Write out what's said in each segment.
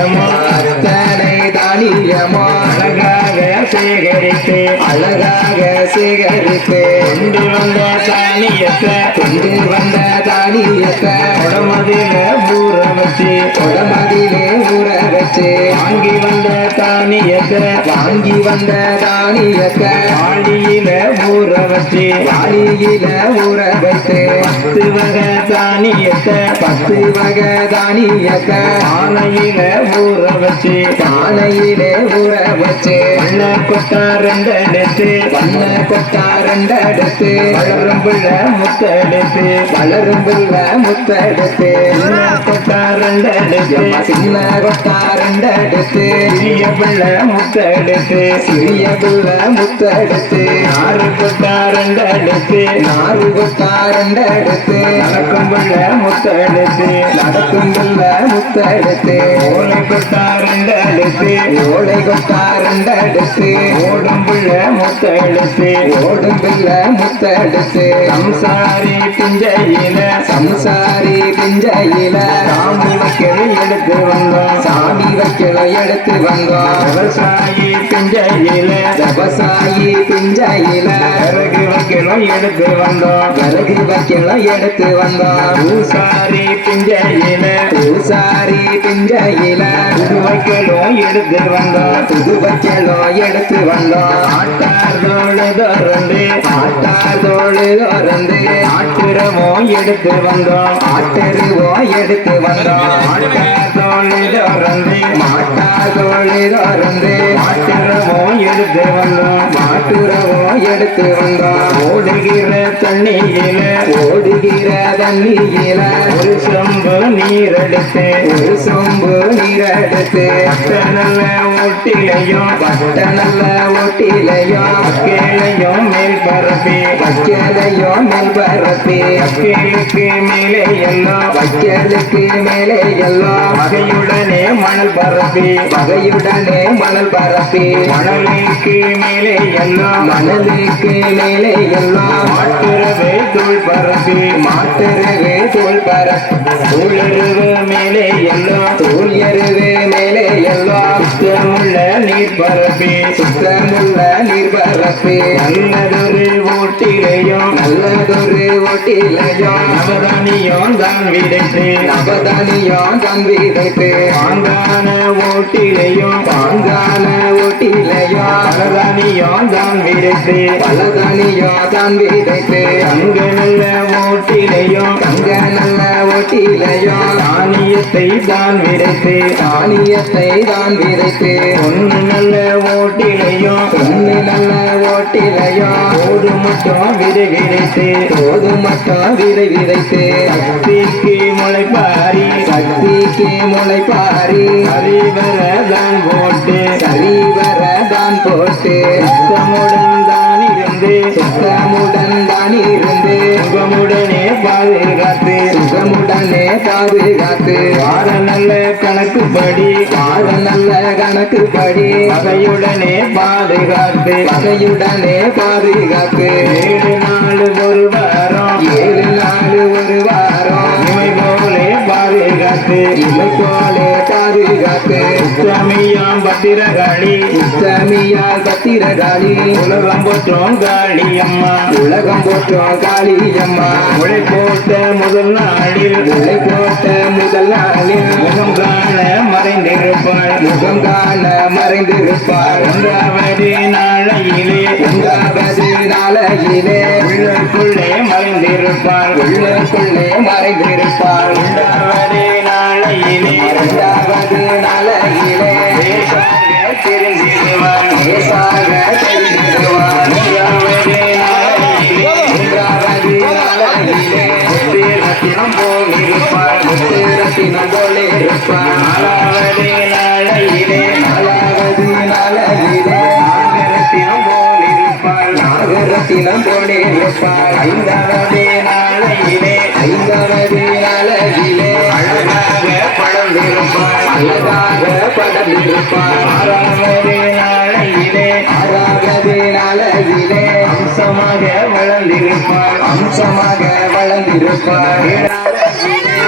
தானியமோ அத்தனை தானியமோ அழகாக சேகரித்து கொண்டு வந்த தானியத்தை உடமதில ஊற வச்சு வாங்கி வந்த தானியத்தை வாளியில ஊற வச்சு 10 வகை தானியத்தை ஆனையில ஊற வச்சு வண்ண கொட்டா ரெண்டெடுத்து வளரும் பிள்ளை முத்தெடுத்து சின்ன கொட்டா ரெண்டெடுத்து சிறிய பிள்ளை முத்தெடுத்து நாறு கொட்டா ரெண்டெடுத்து நடக்கும் பிள்ளை முத்தெடுத்து ஓலை கொட்டா ரெண்டெடுத்து ஓடும் பிள்ளை முத்தெடுத்து சம்சாரி பிஞ்சையில சாமி வைக்கல எடுத்து வந்தோம் விவசாயி பிஞ்சையில விறகு வைக்கல எடுத்து வந்தோம் பூசாரி பிஞ்சையில புது வைக்கலும் எடுத்து வந்தோம் ஆட்டார் தோழு தொடர்ந்து ஆட்டுறவோ எடுத்து வந்தோம் ஆட்டார் தோழு தொடர்ந்து ஆட்டுறவோ எடுத்து வந்தோம் ஓடுகிற தண்ணியில ஒரு சொம்பு நீரெடுத்து நல்ல ஓட்டிலையும் அக்கேலையும் மேல் பரப்பி அக்கேலுக்கு மேலே எல்லாம் வகையுடனே மணல் பரப்பி மணலுக்கு மேலே எல்லாம் மாட்டுறவே தூள் பரப்பி தூளருவு மேலே எல்லாம் சுத்தமுள்ள நீர் பரப்பி நல்லதொரு ஓட்டிலையும் நவதானியம் தான் விதைத்து பாங்கான ஓட்டிலையும் பலதானியம் தான் விதைத்து தங்க நல்ல ஓட்டிலையும் தானியத்தை தான் விதைத்து ஒன்னு நல்ல ஓட்டிலையும் ஓடு மட்டும் விதைத்து சக்திக்கு முளைப்பாரி சரிவரதான் போட்டு சுத்தமுடன் தான் இருந்து சுகமுடனே பாதுகாத்து வார நல்ல கணக்குப்படி வகையுடனே பாதுகாத்து 7 நாள் ஒரு வாரம் இமை போலே பாதுகாத்து உத்தமியாம் பத்திரகாளி உலகம் போற்றோம் காளியம்மா உழை போட்ட முதல் நாளில் முகம் காண மறைந்திருப்பாள் 1வது நாளையிலே உள்ளுக்குள்ளே மறைந்திருப்பாள் 2வது நாளையிலே தெரிந்திடுவாள் 3வது நாளையிலே ரத்தினம் போலிருப்பாள் 4வது நாளையிலே நாகரத்தினம் போலிருப்பாள் 5வது நாளையிலே அழகாக படர்ந்திருப்பாள் 6வது நாளையிலே அம்சமாக வளர்ந்திருப்பாள் 7வது நாளையிலே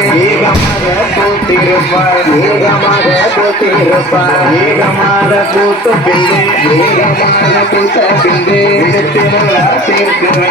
போட்டிருப்பாள் ஏகமாக போட்டிருப்பாள் ஏகமாக கூட்டு பிள்ளை ஏகமாக கூட்ட பின்பு எடுத்து நல்லா சேர்த்து